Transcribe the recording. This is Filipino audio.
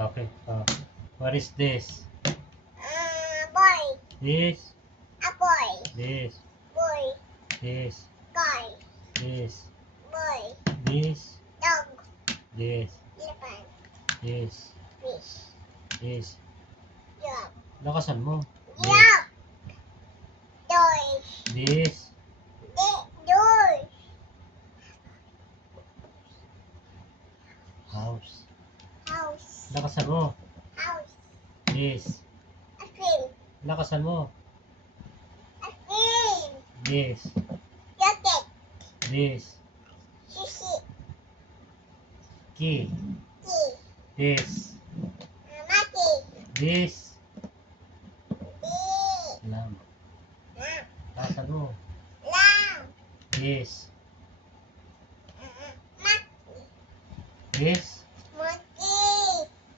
Okay. What is this? Boy. This. A boy. This. Boy. This. Guy. This. Boy. This. Dog. This. Elephant. This. Fish. This. Dog. Lakasan mo. Dog. Doy. This. Doy. House. House. Lakasan mo. House. This. A fin. Lakasan mo. A fin. This. Jacket. This. Sushi. Key. Key. This. Maki. This.